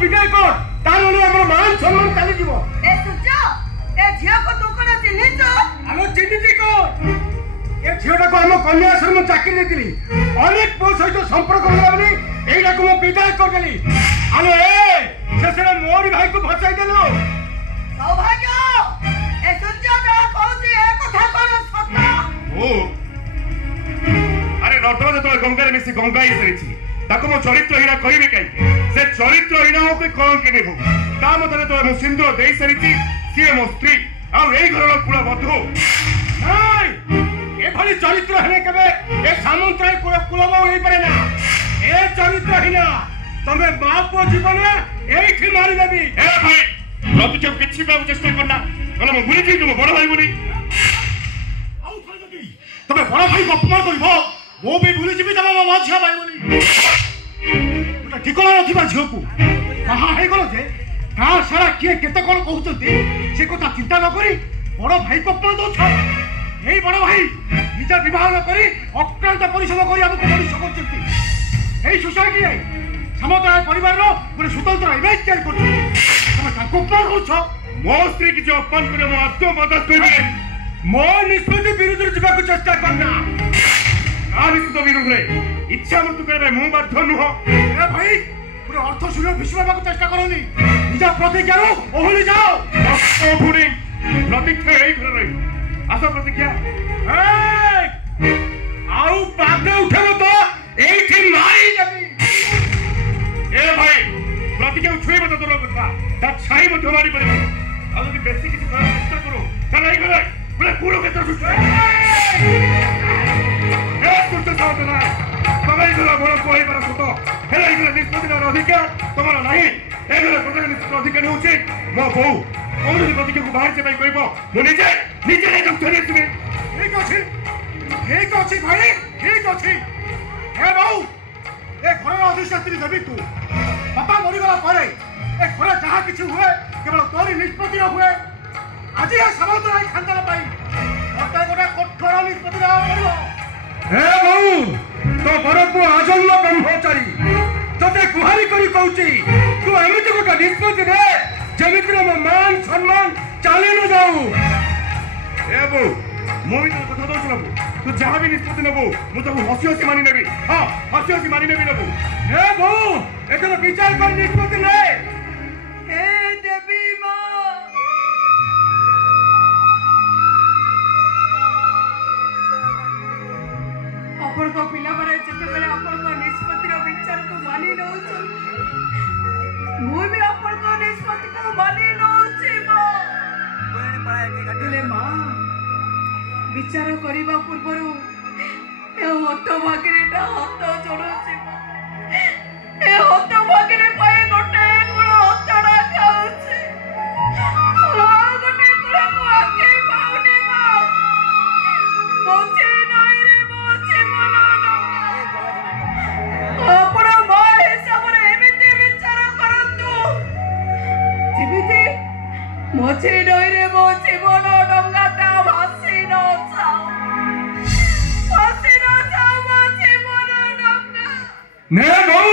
विदाय कर ताले हमर मान सम्मान चली जीवो ए सूर्य ए झियो को तू कोन चिन्हिच आलो चिन्हिची को ए झियोटा को हम कन्या आश्रम चाकरी देतिली अनेक पो सहित संपर्क होला बनी एइडा को म विदाय कर देली आलो ए शेषरे मोरी भाई को फसाई देलो सौभाग्य ए सूर्य जा कहूची ए कथा कोन सत्य ओ अरे नटराज तो गंगा मिसी गंगा ही सरिछि ताको मो चरित्रहीन कहिबे काई से चरित्रहीन हो के कोन केने हो ता मतरे तो मो सिंदूर देई सरिछि सिए मो स्त्री आ एई घरर कुल बधू नाही ए भली चरित्र हेले केबे ए सामंतराय कुलबो होई पारे ना ए चरित्रहीन तमे बाप जीवन एठी मारी देबी ए भाई रति के किछि का चेष्टा करना गला मो भूली जी तुम बड़ भाई बोली आउ थल जदी तमे बड़ भाई को अपमान करबो वो भी भूली जीबी तमे मो झिया भाई बोली उटा ठिकाना रखिबा झियो को कहा हे गलो जे का सारा किए केते कोन कहउचंती से কথা চিন্তা न करी बड़ भाई को अपमान दो छ এই বড় ভাই নিজ বিবাহ ন করি অক্রান্ত পরিশ্রম করি আমাকে মনুষ্য করছন্তি এই সোসাইটি আই সমুদায় পরিবারর গোটে স্বতন্ত্র ইমেজ তৈরি করছি তুমি তাকে অপমান করছ মো স্ত্রী কিছু অপমান করে মো আত্ম মদত করিবে মো নিষ্পত্তি বিরুদ্ধে যাবার চেষ্টা করনা আর নিষ্পত্তি বিরুদ্ধে ইচ্ছা মৃত্যু করে মু বাধ্য নুহ এ ভাই পুরো অর্থ শুনে বিশ্ববাবু চেষ্টা করনি নিজ প্রতিজ্ঞার ওহলি যাও ও ভুরি প্রতীক্ষা এই ঘরে রই আশা প্রতীক্ষা আউ পাদে উঠেব তো এইটি মারি যাবি এ ভাই প্রতীক্ষা ছুঁইব তো তোর কথা তার ছাই মধ্যে মারি পারিব আর যদি বেশি কিছু করার চেষ্টা করো তাহলে এই ঘরে বলে পুরো ক্ষেত্র সুস্থ এ সুস্থ সাহস না তবে এই ঘরে বড় কই পারা সত হেলে এই ঘরে নিষ্পত্তি নেওয়ার অধিকার তোমার নাই এই ঘরে প্রত্যেক নিষ্পত্তি অধিকার নেওয়া উচিত ମୋ ବୋଉ କୌଣସି ପ୍ରତିଜ୍ଞାକୁ ବାହାରିବା ପାଇଁ କହିବ ମୁଁ ନିଜେ ନିଜେ ନେଇ ଯୁକ୍ତ ନେଇଥିବି ঠিক আছে ভাই ঠিক আছে হে বউ এ ঘরের অধিষ্ঠাত্রী দেবী তু বাপা মরিগলা পরে এ ঘরে যাহা কিছু হুয়ে কেবল তোরি নিষ্পত্তি হুয়ে আজি এ সামন্তরায় খানদান পাই মতে গোটে কঠোর নিষ্পত্তি নেওয়া পড়িব হে বউ তো বড় পুଅ আজন্ম ব্রহ্মচারী তোতে গুহারি করি কହୁଛି তু এমিতি গোটে নিষ্পত্তি নে যেমিতি ମୋ ମାନ ସମ୍ମାନ ଚାଲି ନ ଯାଉ ଏ ବୋଉ ମୁଁ ବି ତୋ କଥା ଦଉଛି ନେବୁ ତୁ ଯାହା ବି ନିଷ୍ପତ୍ତି ନେବୁ ମୁଁ ତାକୁ ହସି ହସି ମାନି ନେବି ହଁ ହସି ହସି ମାନି ନେବି ନେବୁ ହେ ବୋଉ ଏଥର ବିଚାର କରି ନିଷ୍ପତ୍ତି ନେ हे देवी मां अपन को पिला बरे जते बेले अपन को निष्पत्ति रो विचार को मानी नउ छ मु भी अपन को निष्पत्ति को मानी नउ छी मां दिले मां विचार करिबा पूर्वरु ए हत भागिरेटा हत जोडो छी मां ए हत भागिरे पाए गोटे गुण हतडा खाउ छी गोटे गुण को आके पाउनी मां मोचे नई रे मोचे मनो ଆପଣ ମୋ ହିସାବରେ ଏମିତି ବିଚାର କରନ୍ତୁ ଯେମିତି ମୋଚି ନଈରେ ମୋ ଜୀବନ ଡଙ୍ଗାଟା ଭାସି ନଯାଉ ମୋ ଜୀବନ ଡଙ୍ଗା নে বউ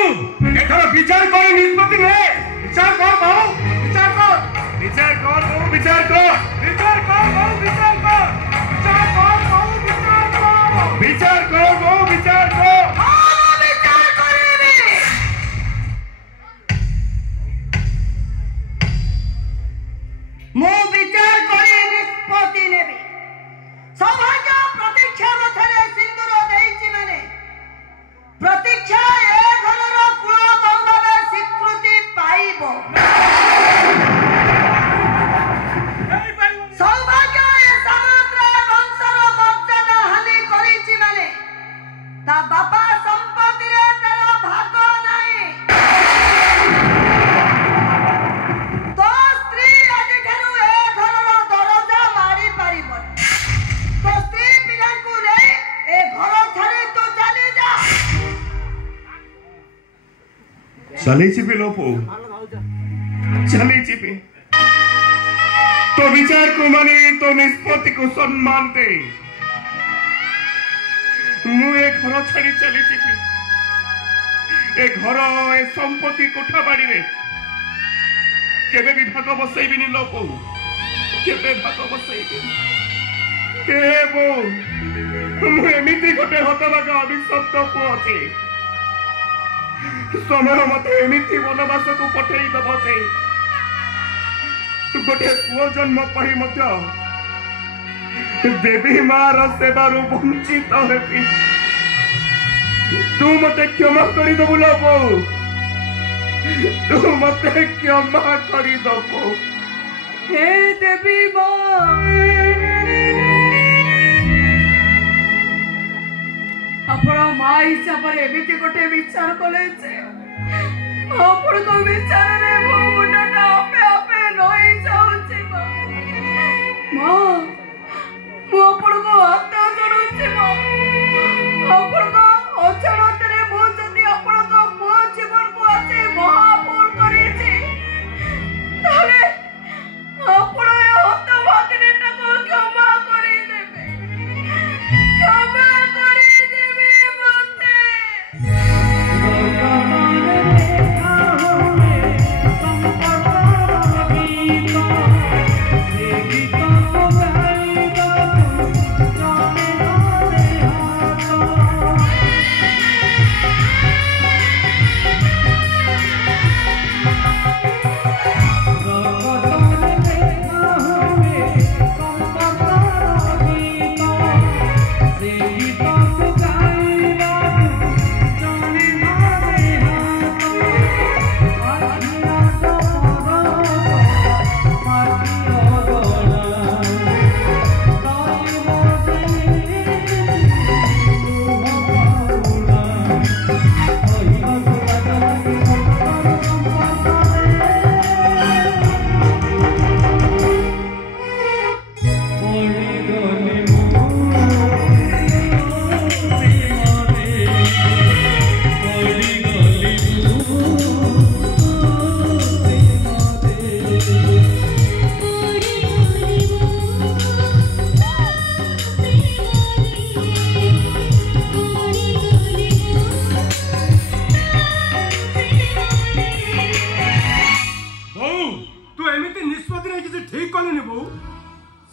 এথর বিচার করে নিষ্পত্তি নে বিচার কর বউ বিচার কর বিচার কর বউ বিচার কর বিচার কর বউ বিচার কর বিচার কর বউ বিচার কর বিচার কর বউ বিচার কর ମୁଁ ବିଚାର କରି ନିଷ୍ପତ୍ତି ନେବି ସୌଭାଗ୍ୟ ପ୍ରତୀକ୍ଷା ମଥରେ ସିନ୍ଦୁର ଦେଇଛି ମାନେ ପ୍ରତୀକ୍ଷା ଏ ଘରର କୁଳ ବୋହୂ ଭାବେ ସ୍ୱୀକୃତି ପାଇବ ସୌଭାଗ୍ୟ ଏ ସମଗ୍ର ବଂଶର ମର୍ଯ୍ୟାଦା ହାନି କରିଛି ମାନେ ତା ବାପା ସମ୍ପତ୍ତିରେ ତାର ଭାଗ ନାହିଁ तो स्त्री आदि ठरू ए घरर दरजा मारी पारिबन तो स्त्री पिला को ले ए घर छाड़ी तो चली जा चली छिपी लो पो चली छिपी तो विचार को मानी तो निष्पत्ति को सम्मान दे मु ए घर छाड़ी चली छिपी ए घर ए संपत्ति कोठा बाड़ी रे केबे भी भाग बसैबिनी लो बो केबे भाग बसैबिनी के बो मु एमिति गोटे हतभागा अभिशप्त पुओ अछि समय मते एमिति वनवास को पठेई दब से गोटे पुओ जन्म पही मध्य देवी मार सेवारू वंचित हेबी तू मते क्षमा करी दबु लो बो तू मते क्षमा करी दबु हे देवी माँ आपण माँ हिसाब से एमिति गोटे विचार कले आपण को विचार रे मो मुंडा आपे आपे नई जाउछि माँ मु आपण को हाथ जोड़ुछि माँ आपण को अचानक रे मो जति आपण को मो जीवन को आसे महाभूल करिछि ताले आपण ए हाथ भागने को क्षमा करि देबे क्षमा करि देबे मते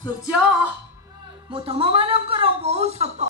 सूर्य मु तुम मान बहुत सत